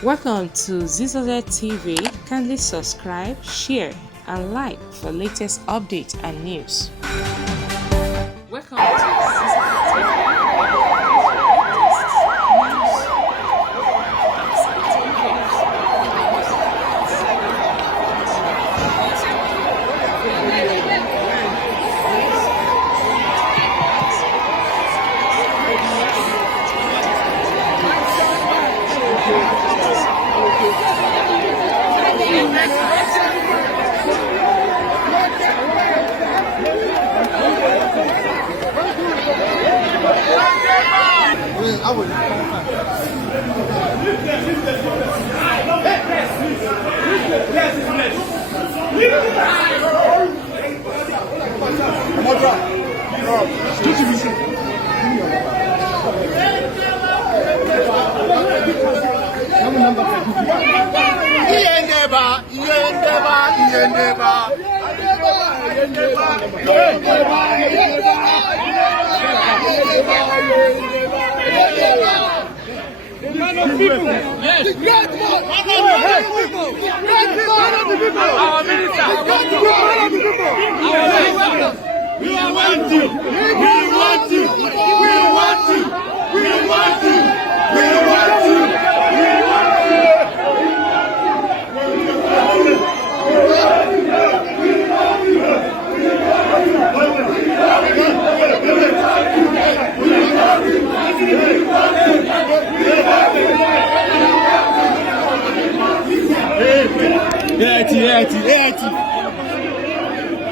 Welcome to ZZZ TV. Kindly subscribe, share, and like for latest updates and news. Welcome to ZZZ TV. I would. Yes. Our minister. We want you. We want you.